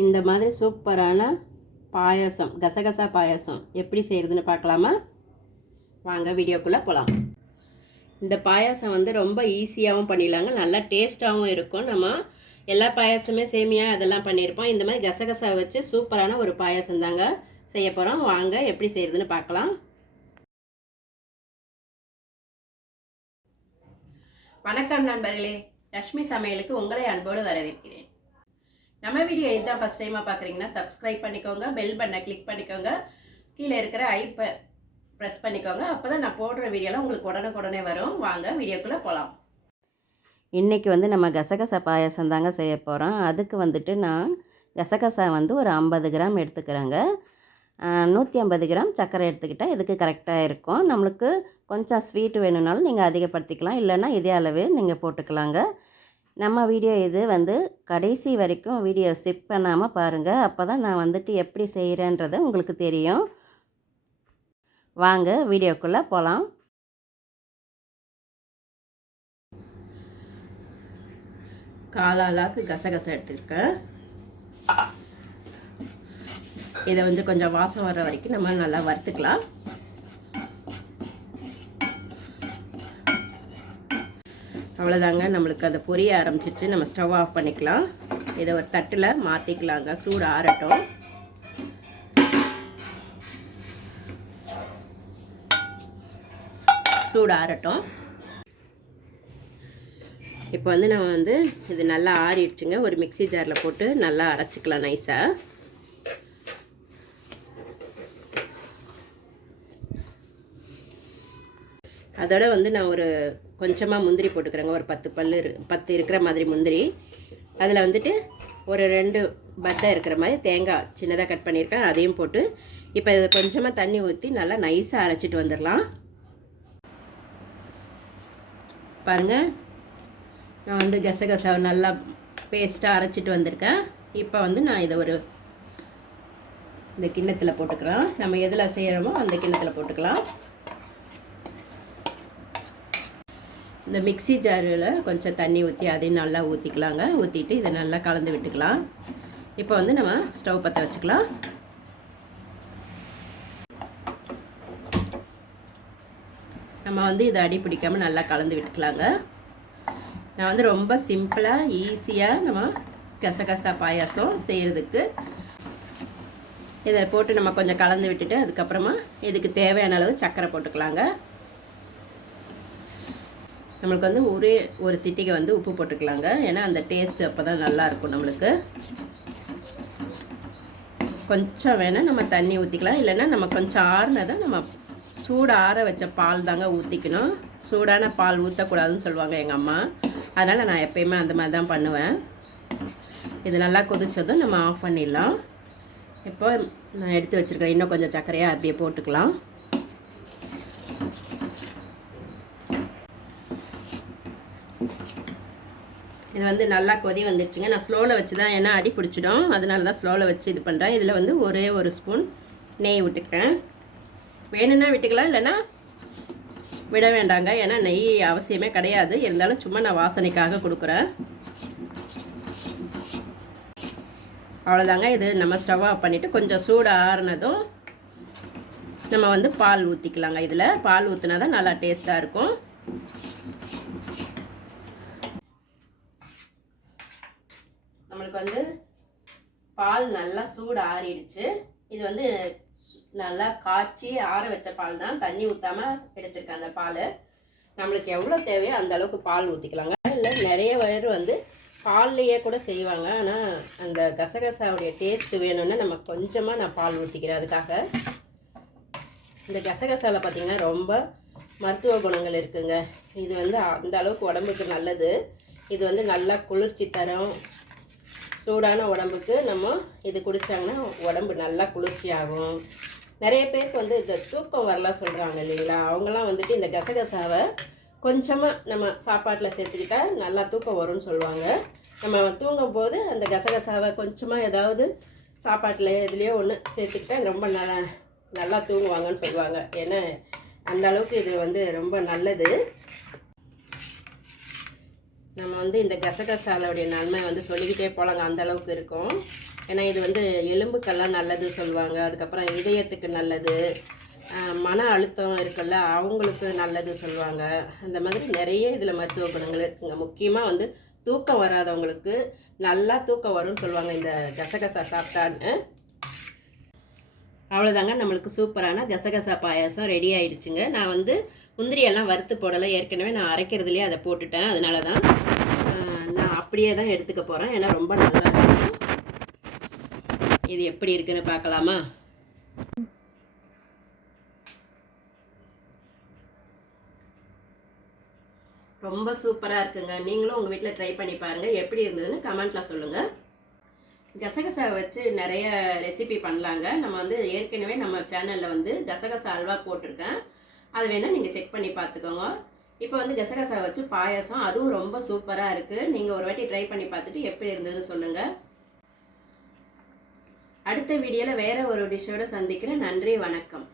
இந்த மாதிரி சூப்பரான பாயாசம் கசகசா பாயாசம் எப்படி செய்கிறதுன்னு பார்க்கலாமா? வாங்க வீடியோக்குள்ளே போகலாம் இந்த பாயாசம் வந்து ரொம்ப ஈஸியாகவும் பண்ணிடலாங்க. நல்லா டேஸ்ட்டாகவும் இருக்கும். நம்ம எல்லா பாயாசமே சேமியா அதெல்லாம் பண்ணியிருப்போம். இந்த மாதிரி கசகசா வச்சு சூப்பரான ஒரு பாயாசம் தாங்க செய்ய போகிறோம் வாங்க எப்படி செய்கிறதுன்னு பார்க்கலாம். வணக்கம் நண்பர்களே. லக்ஷ்மி சமையலுக்கு உங்களை அன்போடு வரவேற்கிறேன். நம்ம வீடியோ இதுதான் ஃபஸ்ட் டைமாக பார்க்குறீங்கன்னா சப்ஸ்கிரைப் பண்ணிக்கோங்க பெல் பண்ணை கிளிக் பண்ணிக்கோங்க. கீழே இருக்கிற ஐப்பை ப்ரெஸ் பண்ணிக்கோங்க. அப்போ தான் நான் போடுற வீடியோலாம் உங்களுக்கு உடனுக்குடனே வரும். வாங்க வீடியோக்குள்ளே போகலாம் இன்றைக்கி வந்து நம்ம கசகச பாயசம் தாங்க செய்ய போகிறோம் அதுக்கு வந்துட்டு நான் கசகசா வந்து ஒரு ஐம்பது கிராம் எடுத்துக்கிறேங்க. நூற்றி ஐம்பது கிராம் சர்க்கரை எடுத்துக்கிட்டால் இதுக்கு கரெக்டாக இருக்கும். நம்மளுக்கு கொஞ்சம் ஸ்வீட் வேணும்னாலும் நீங்கள் அதிகப்படுத்திக்கலாம். இல்லைன்னா இதே அளவு நீங்கள் போட்டுக்கலாங்க. நம்ம வீடியோ இது வந்து கடைசி வரைக்கும் வீடியோ ஸ்கிப் பண்ணாமல் பாருங்கள் அப்போ தான் நான் வந்துட்டு எப்படி செய்கிறேன்றது உங்களுக்கு தெரியும். வாங்க வீடியோக்குள்ளே போகலாம் காலாலாக்கு கசகசை எடுத்துருக்கேன் இதை வந்து கொஞ்சம் வாசம் வர்ற வரைக்கும் நம்ம நல்லா வறுத்துக்கலாம். அவ்வளோதாங்க நம்மளுக்கு அந்த பொரிய ஆரம்பிச்சிட்டு நம்ம ஸ்டவ் ஆஃப் பண்ணிக்கலாம். இதை ஒரு தட்டில் மாற்றிக்கலாங்க சூடு ஆறட்டும். சூடு ஆறட்டும். இப்போ வந்து நம்ம வந்து இது நல்லா ஆறிடுச்சுங்க. ஒரு மிக்சி ஜாரில் போட்டு நல்லா அரைச்சிக்கலாம் நைஸாக அதோட வந்து நான் ஒரு கொஞ்சமாக முந்திரி போட்டுக்கிறேங்க. ஒரு பத்து பல் இரு பத்து இருக்கிற மாதிரி முந்திரி. அதில் வந்துட்டு ஒரு ரெண்டு பத்தை இருக்கிற மாதிரி தேங்காய் சின்னதாக கட் பண்ணியிருக்கேன். அதையும் போட்டு இப்போ இதை கொஞ்சமாக தண்ணி ஊற்றி நல்லா நைஸாக அரைச்சிட்டு வந்துடலாம். பாருங்கள் நான் வந்து கசகசாவை நல்லா பேஸ்ட்டாக அரைச்சிட்டு வந்திருக்கேன். இப்போ வந்து நான் இதை ஒரு இந்த கிண்ணத்தில் போட்டுக்கலாம். நம்ம எதில் செய்கிறோமோ அந்த கிண்ணத்தில் போட்டுக்கலாம். இந்த மிக்சி ஜாரில் கொஞ்சம் தண்ணி ஊற்றி அதையும் நல்லா ஊற்றிக்கலாங்க. ஊற்றிட்டு இதை நல்லா கலந்து விட்டுக்கலாம். இப்போ வந்து நம்ம ஸ்டவ் பற்ற வச்சுக்கலாம். நம்ம வந்து இதை அடி பிடிக்காமல் நல்லா கலந்து விட்டுக்கலாங்க. நான் வந்து ரொம்ப சிம்பிளாக ஈஸியாக நம்ம கசகசா பாயாசம் செய்கிறதுக்கு இதை போட்டு நம்ம கொஞ்சம் கலந்து விட்டுட்டு அதுக்கப்புறமா இதுக்கு தேவையான அளவு சர்க்கரை போட்டுக்கலாங்க. நம்மளுக்கு வந்து ஒரே ஒரு சிட்டிகை வந்து உப்பு போட்டுக்கலாங்க. ஏன்னா அந்த டேஸ்ட் அப்போ தான் நல்லாயிருக்கும் நம்மளுக்கு. கொஞ்சம் வேணால் நம்ம தண்ணி ஊற்றிக்கலாம் இல்லைன்னா நம்ம கொஞ்சம் ஆறுனதை நம்ம சூடு ஆற வச்ச பால் தாங்க ஊற்றிக்கணும் சூடான பால் ஊற்றக்கூடாதுன்னு சொல்லுவாங்க எங்கள் அம்மா. அதனால் நான் எப்பயுமே அந்த மாதிரி தான் பண்ணுவேன். இது நல்லா கொதித்ததும் நம்ம ஆஃப் பண்ணிடலாம். இப்போ நான் எடுத்து வச்சுருக்கேன் இன்னும் கொஞ்சம் சர்க்கரையாக அப்படியே போட்டுக்கலாம். இது வந்து நல்லா கொதி வந்துடுச்சுங்க. நான் ஸ்லோவில் வச்சு தான் ஏன்னா அடி பிடிச்சிடும். அதனால தான் ஸ்லோவில் வச்சு இது பண்ணுறேன் இதில் வந்து ஒரே ஒரு ஸ்பூன் நெய் விட்டுக்கிறேன். வேணும்னா விட்டுக்கலாம் இல்லைன்னா விட வேண்டாங்க. ஏன்னா நெய் அவசியமே கிடையாது. இருந்தாலும் சும்மா நான் வாசனைக்காக கொடுக்குறேன். அவ்வளோதாங்க இது நம்ம ஸ்டவ் ஆஃப் பண்ணிவிட்டு கொஞ்சம் சூடு ஆறுனதும் நம்ம வந்து பால் ஊற்றிக்கலாங்க இதில் பால் ஊற்றினா தான் நல்லா டேஸ்ட்டாக இருக்கும். நம்மளுக்கு வந்து பால் நல்லா சூடு ஆறிடுச்சு இது வந்து நல்லா காய்ச்சி ஆற வச்ச பால் தான். தண்ணி ஊற்றாமல் எடுத்திருக்கேன் அந்த பால். நம்மளுக்கு எவ்வளோ தேவையோ அந்த அளவுக்கு பால் ஊற்றிக்கலாங்க இல்லை நிறைய பேர் வந்து பால்லையே கூட செய்வாங்க. ஆனால் அந்த கசகசாவுடைய டேஸ்ட் வேணும்னா நம்ம கொஞ்சமாக நான் பால் ஊற்றிக்கிறேன் அதுக்காக. இந்த கசகசாவில் பார்த்திங்கன்னா ரொம்ப மருத்துவ குணங்கள் இருக்குங்க. இது வந்து அந்த அளவுக்கு உடம்புக்கு நல்லது. இது வந்து நல்லா குளிர்ச்சி தரும் சூடான உடம்புக்கு நம்ம இது குடித்தாங்கன்னா உடம்பு நல்லா குளிர்ச்சியாகும். நிறைய பேருக்கு வந்து இந்த தூக்கம் வரலாம் சொல்கிறாங்க இல்லைங்களா? அவங்களாம் வந்துட்டு இந்த கசகசாவை கொஞ்சமாக நம்ம சாப்பாட்டில் சேர்த்துக்கிட்டா நல்லா தூக்கம் வரும்னு சொல்லுவாங்க. நம்ம தூங்கும் போது அந்த கசகசாவை கொஞ்சமாக ஏதாவது சாப்பாட்டில் எதுலேயோ ஒன்று சேர்த்துக்கிட்டா ரொம்ப நல்லா நல்லா தூங்குவாங்கன்னு சொல்லுவாங்க. ஏன்னா அந்த அளவுக்கு இது வந்து ரொம்ப நல்லது. நம்ம வந்து இந்த கசகசாலோடைய நன்மை வந்து சொல்லிக்கிட்டே போகலாங்க அந்த அளவுக்கு இருக்கும். ஏன்னா இது வந்து எலும்புக்கெல்லாம் நல்லது சொல்லுவாங்க அதுக்கப்புறம் இதயத்துக்கு நல்லது மன அழுத்தம் இருக்குல்ல அவங்களுக்கு நல்லது சொல்லுவாங்க. அந்த மாதிரி நிறைய இதில் மருத்துவ குணங்கள் இருக்குங்க. முக்கியமாக வந்து தூக்கம் வராதவங்களுக்கு நல்லா தூக்கம் வரும்னு சொல்லுவாங்க இந்த கசகசா சாப்பிட்டான்னு. அவ்வளோதாங்க நம்மளுக்கு சூப்பரான கசகசா பாயாசம் ரெடி ஆயிடுச்சுங்க. நான் வந்து முந்திரியெல்லாம் வறுத்து போடலை ஏற்கனவே நான் அரைக்கிறதுலேயே அதை போட்டுட்டேன் அதனால தான் நான் அப்படியே தான் எடுத்துக்க போகிறேன் ஏன்னா ரொம்ப நல்லா இருக்கும். இது எப்படி இருக்குன்னு பார்க்கலாமா? ரொம்ப சூப்பராக இருக்குங்க. நீங்களும் உங்கள் வீட்டில் ட்ரை பண்ணி பாருங்கள் எப்படி இருந்ததுன்னு கமெண்ட்டில் சொல்லுங்கள் கசகசா வச்சு நிறைய ரெசிபி பண்ணலாங்க. நம்ம வந்து ஏற்கனவே நம்ம சேனலில் வந்து கசகசா அல்வா போட்டிருக்கேன். அது வேணால் நீங்கள் செக் பண்ணி பார்த்துக்கோங்க. இப்போ வந்து கசகசா வச்சு பாயாசம் அதுவும் ரொம்ப சூப்பராக இருக்குது நீங்கள் ஒரு வாட்டி ட்ரை பண்ணி பார்த்துட்டு எப்படி இருந்ததுன்னு சொல்லுங்கள் அடுத்த வீடியோவில் வேறு ஒரு டிஷ்ஷோடு சந்திக்கிறேன். நன்றி வணக்கம்.